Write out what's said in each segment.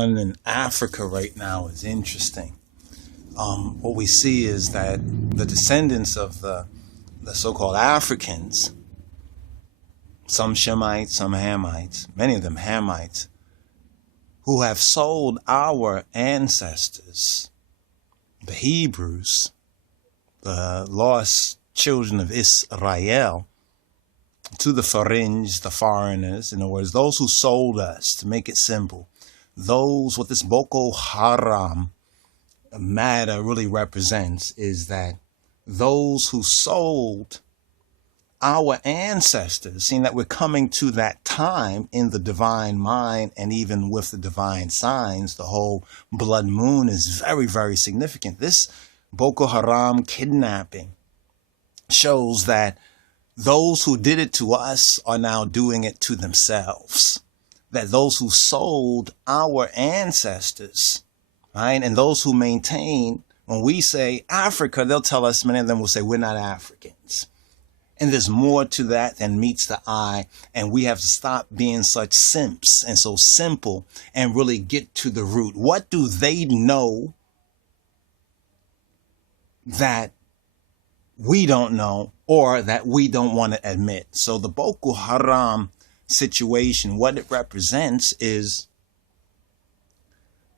In Africa right now is interesting. What we see is that the descendants of the so-called Africans, some Shemites, some Hamites, many of them Hamites, who have sold our ancestors, the Hebrews, the lost children of Israel, to the Faringe, the foreigners. In other words, those who sold us, to make it simple, those what this Boko Haram matter really represents is that those who sold our ancestors, seeing that we're coming to that time in the divine mind and even with the divine signs, the whole blood moon is very, very significant. This Boko Haram kidnapping shows that those who did it to us are now doing it to themselves. That those who sold our ancestors, right, and those who maintain, when we say Africa, they'll tell us, many of them will say, we're not Africans. And there's more to that than meets the eye. And we have to stop being such simps and so simple and really get to the root. What do they know that we don't know or that we don't want to admit? So the Boko Haram situation, what it represents is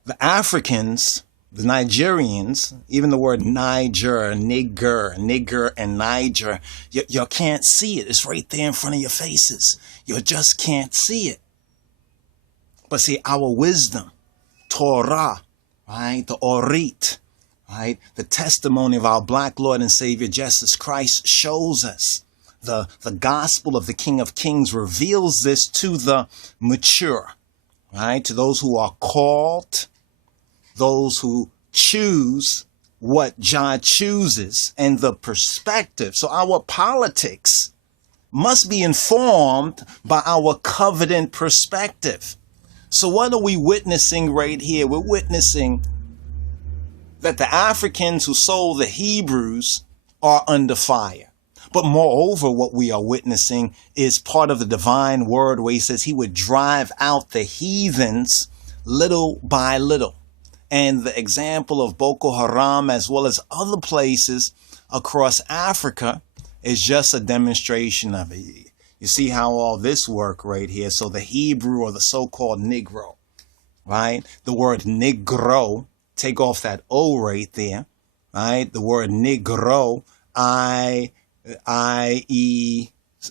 the Africans, the Nigerians, even the word Niger, nigger, and Niger, you can't see it. It's right there in front of your faces. You just can't see it. But see, our wisdom, Torah, right, the Orit, right, the testimony of our black Lord and Savior Jesus Christ shows us. The gospel of the King of Kings reveals this to the mature, right, to those who are called, those who choose what Jah chooses and the perspective. So our politics must be informed by our covenant perspective. So what are we witnessing right here? We're witnessing that the Africans who sold the Hebrews are under fire. But moreover, what we are witnessing is part of the divine word where he says he would drive out the heathens little by little. And the example of Boko Haram, as well as other places across Africa, is just a demonstration of it. You see how all this work right here. So the Hebrew, or the so-called Negro, right? The word Negro, take off that O right there, right? The word Negro, I, E,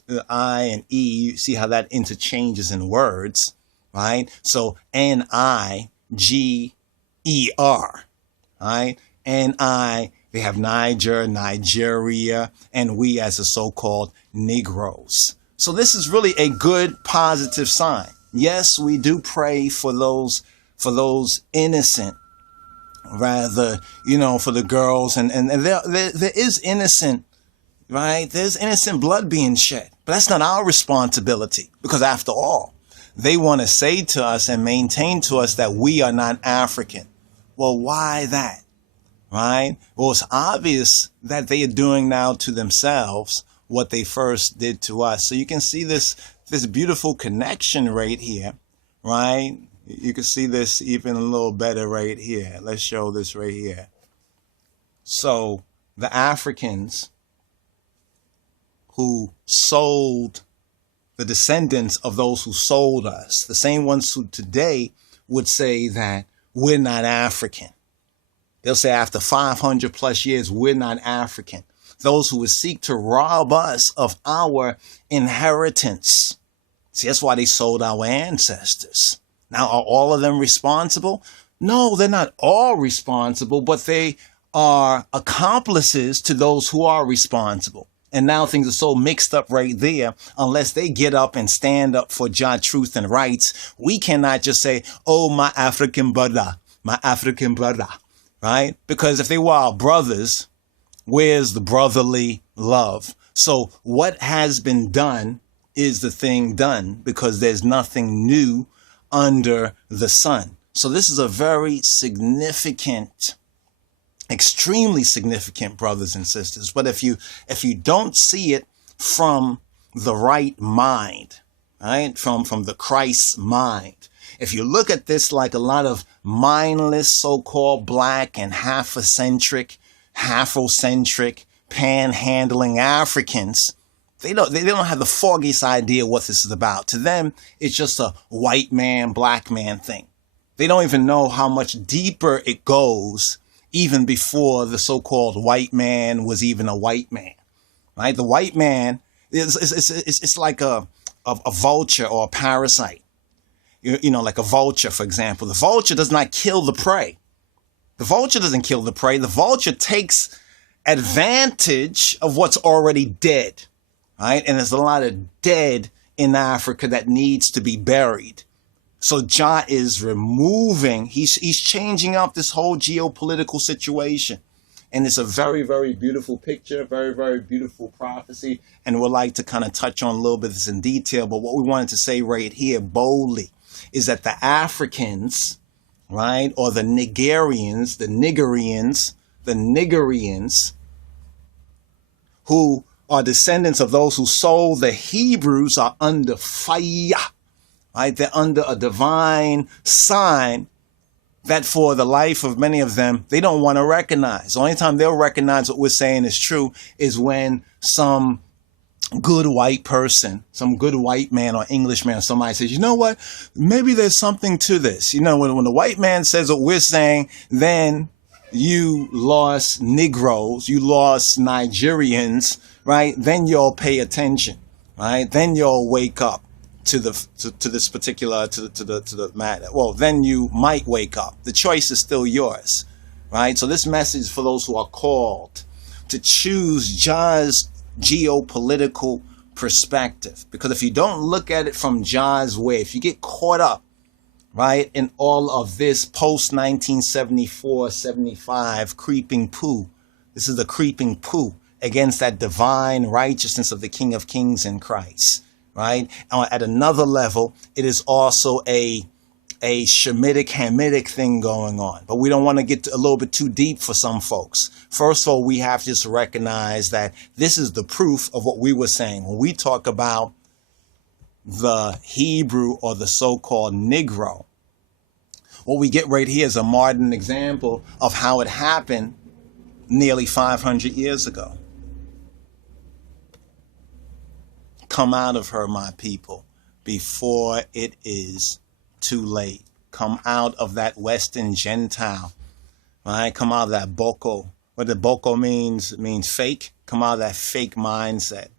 and E, you see how that interchanges in words, right? So N-I-G-E-R, right? N-I, they have Niger, Nigeria, and we as the so-called Negroes. So this is really a good, positive sign. Yes, we do pray for those innocent, rather, for the girls, and there is innocent, right? There's innocent blood being shed, but that's not our responsibility, because after all, they want to say to us and maintain to us that we are not African. Well, why that, right? Well, it's obvious that they are doing now to themselves what they first did to us. So you can see this beautiful connection right here, right? You can see this even a little better right here. Let's show this right here. So the Africans who sold, the descendants of those who sold us, the same ones who today would say that we're not African. They'll say after 500 plus years, we're not African. Those who would seek to rob us of our inheritance. See, that's why they sold our ancestors. Now, are all of them responsible? No, they're not all responsible, but they are accomplices to those who are responsible. And now things are so mixed up right there, unless they get up and stand up for Jah truth and rights, we cannot just say, oh, my African brother, right? Because if they were our brothers, where's the brotherly love? So what has been done is the thing done, because there's nothing new under the sun. So this is a very significant, extremely significant, brothers and sisters. But if you don't see it from the right mind, right, from the Christ mind, If you look at this like a lot of mindless so-called black and half-eccentric, Afrocentric, panhandling Africans, they don't have the foggiest idea what this is about. To them, it's just a white man, black man thing. They don't even know how much deeper it goes even before the so-called white man was even a white man, right? The white man it's like a vulture or a parasite. You know, like a vulture, for example. The vulture does not kill the prey. The vulture doesn't kill the prey. The vulture takes advantage of what's already dead, right? And there's a lot of dead in Africa that needs to be buried. So Jah is removing, he's changing up this whole geopolitical situation. And it's a very, very beautiful picture, very, very beautiful prophecy. And we'd like to kind of touch on a little bit of this in detail. But what we wanted to say right here boldly is that the Africans, right, or the Nigerians, who are descendants of those who sold the Hebrews, are under fire, right? They're under a divine sign that for the life of many of them, they don't want to recognize. The only time they'll recognize what we're saying is true is when some good white person, some good white man or Englishman or somebody says, you know what, maybe there's something to this. You know, when the white man says what we're saying, then you lost Negroes, you lost Nigerians, right? Then you'll pay attention, right? Then you'll wake up to this particular to the matter. Well, then you might wake up. The choice is still yours, right? So this message is for those who are called to choose Jah's geopolitical perspective, because if you don't look at it from Jah's way, if you get caught up, right, in all of this post 1974-75 creeping poo, this is the creeping poo against that divine righteousness of the King of Kings in Christ. Right? At another level, it is also a Shemitic, Hamitic thing going on. But we don't want to get a little bit too deep for some folks. First of all, we have to just recognize that this is the proof of what we were saying. When we talk about the Hebrew or the so-called Negro, what we get right here is a modern example of how it happened nearly 500 years ago. Come out of her, my people, before it is too late. Come out of that Western Gentile, right? Come out of that Boko. What the Boko means fake. Come out of that fake mindset.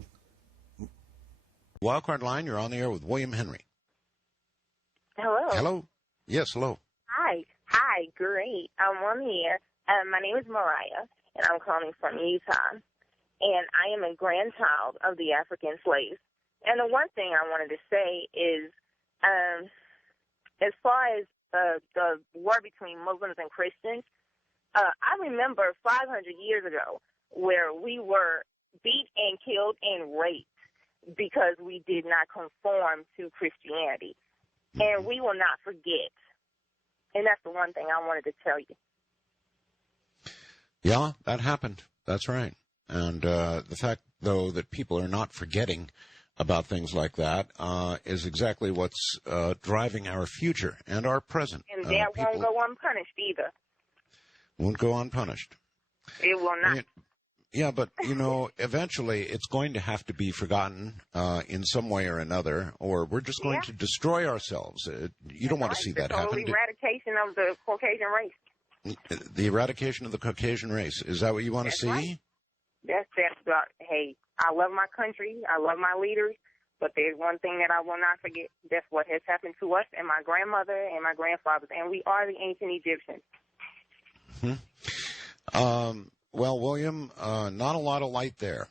Wildcard Line, you're on the air with William Henry. Hello. Hello. Yes, hello. Hi, great. I'm on the air. My name is Mariah, and I'm calling from Utah. And I am a grandchild of the African slaves. And the one thing I wanted to say is, as far as the war between Muslims and Christians, I remember 500 years ago where we were beat and killed and raped because we did not conform to Christianity. And we will not forget. And that's the one thing I wanted to tell you. Yeah, that happened. That's right. And the fact, though, that people are not forgetting about things like that is exactly what's driving our future and our present. And that won't go unpunished either. Won't go unpunished. It will not. Yeah, but, you know, eventually it's going to have to be forgotten in some way or another, or we're just going to destroy ourselves. You don't want to see that happen. The eradication of the Caucasian race. The eradication of the Caucasian race. Is that what you want to see? Right. That's hey, I love my country. I love my leaders. But there's one thing that I will not forget. That's what has happened to us and my grandmother and my grandfathers. And we are the ancient Egyptians. Well, William, not a lot of light there.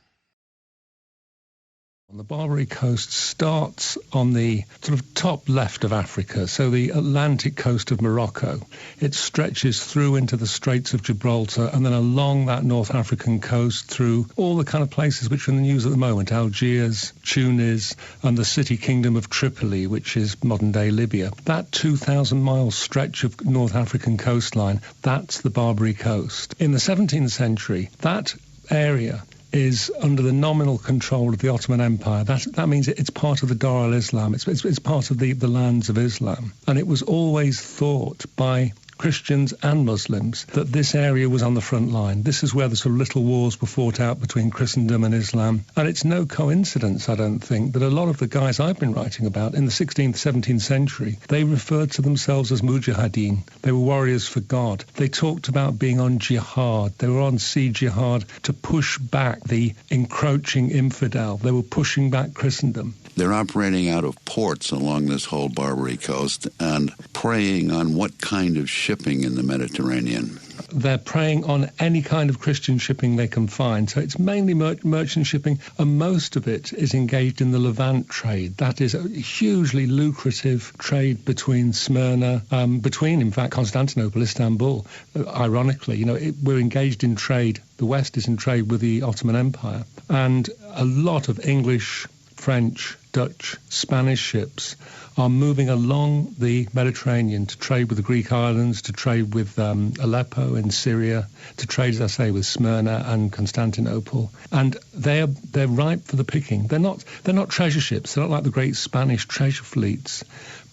The Barbary Coast starts on the sort of top left of Africa, so the Atlantic coast of Morocco. It stretches through into the Straits of Gibraltar and then along that North African coast through all the kind of places which are in the news at the moment, Algiers, Tunis, and the city kingdom of Tripoli, which is modern-day Libya. That 2,000-mile stretch of North African coastline, that's the Barbary Coast. In the 17th century, that area is under the nominal control of the Ottoman Empire. That means it's part of the Dar al-Islam. It's part of the lands of Islam. And it was always thought by Christians and Muslims that this area was on the front line. This is where the sort of little wars were fought out between Christendom and Islam. And it's no coincidence, I don't think, that a lot of the guys I've been writing about in the 16th, 17th century, they referred to themselves as mujahideen. They were warriors for God. They talked about being on jihad. They were on sea jihad to push back the encroaching infidel. They were pushing back Christendom. They're operating out of ports along this whole Barbary coast and preying on what kind of shipping in the Mediterranean? They're preying on any kind of Christian shipping they can find. So it's mainly merchant shipping, and most of it is engaged in the Levant trade. That is a hugely lucrative trade between Smyrna, in fact, Constantinople, Istanbul. Ironically, we're engaged in trade. The West is in trade with the Ottoman Empire. And a lot of English, French, Dutch, Spanish ships are moving along the Mediterranean to trade with the Greek islands, to trade with Aleppo in Syria, to trade, as I say, with Smyrna and Constantinople. And they're ripe for the picking. They're not treasure ships. They're not like the great Spanish treasure fleets.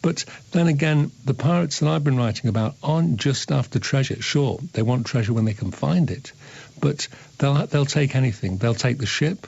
But then again, the pirates that I've been writing about aren't just after treasure. Sure, they want treasure when they can find it, but they'll take anything. They'll take the ship.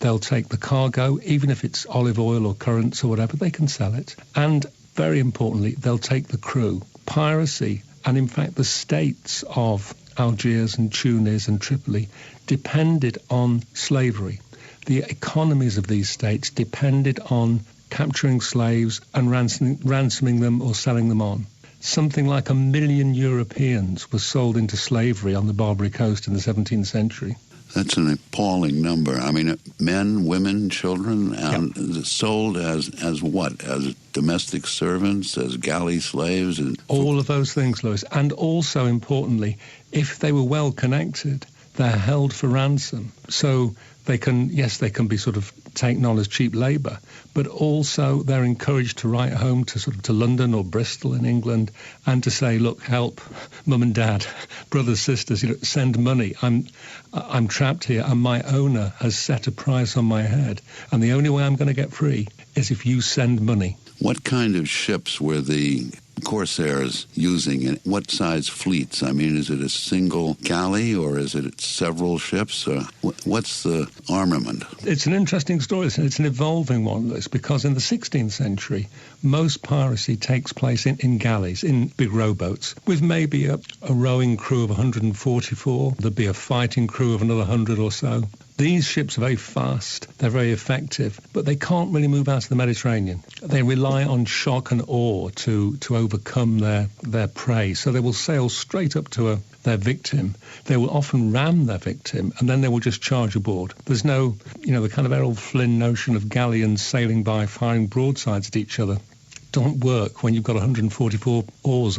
They'll take the cargo, even if it's olive oil or currants or whatever, they can sell it. And very importantly, they'll take the crew. Piracy, and in fact the states of Algiers and Tunis and Tripoli depended on slavery. The economies of these states depended on capturing slaves and ransoming them or selling them on. Something like 1 million Europeans were sold into slavery on the Barbary coast in the 17th century. That's an appalling number. I mean, men, women, children, and sold as what? As domestic servants, as galley slaves? All of those things, Lewis. And also, importantly, if they were well connected, they're held for ransom. So they can be sort of taken on as cheap labour, but also they're encouraged to write home to London or Bristol in England and to say, look, help, mum and dad, brothers, sisters, send money. I'm trapped here and my owner has set a price on my head, and the only way I'm going to get free is if you send money. What kind of ships were the corsairs using, and what size fleets? I mean, is it a single galley or is it several ships? What's the armament? It's an interesting story. It's an evolving one, Liz, because in the 16th century, most piracy takes place in galleys, in big rowboats, with maybe a rowing crew of 144. There'd be a fighting crew of another 100 or so. These ships are very fast, they're very effective, but they can't really move out of the Mediterranean. They rely on shock and awe to overcome their prey. So they will sail straight up to their victim. They will often ram their victim, and then they will just charge aboard. There's no, the kind of Errol Flynn notion of galleons sailing by firing broadsides at each other. Don't work when you've got 144 oars,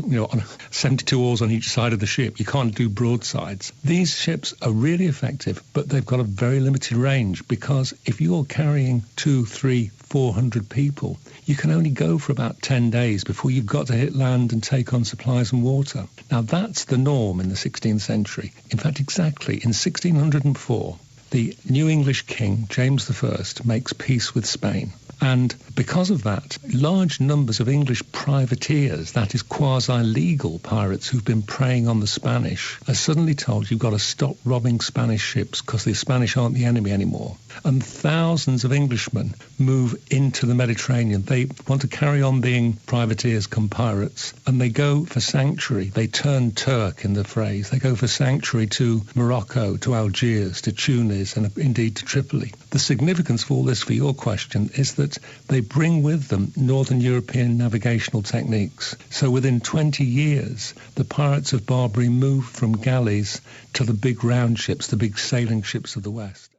72 oars on each side of the ship. You can't do broadsides. These ships are really effective, but they've got a very limited range, because if you're carrying 200, 300, 400 people, you can only go for about 10 days before you've got to hit land and take on supplies and water. Now, that's the norm in the 16th century. In fact, exactly in 1604, the new English king, James I, makes peace with Spain. And because of that, large numbers of English privateers, that is quasi-legal pirates who've been preying on the Spanish, are suddenly told you've got to stop robbing Spanish ships because the Spanish aren't the enemy anymore. And thousands of Englishmen move into the Mediterranean. They want to carry on being privateers come pirates, and they go for sanctuary. They turn Turk in the phrase. They go for sanctuary to Morocco, to Algiers, to Tunis, and indeed to Tripoli. The significance of all this, for your question, is that they bring with them Northern European navigational techniques. So within 20 years, the pirates of Barbary moved from galleys to the big round ships, the big sailing ships of the West.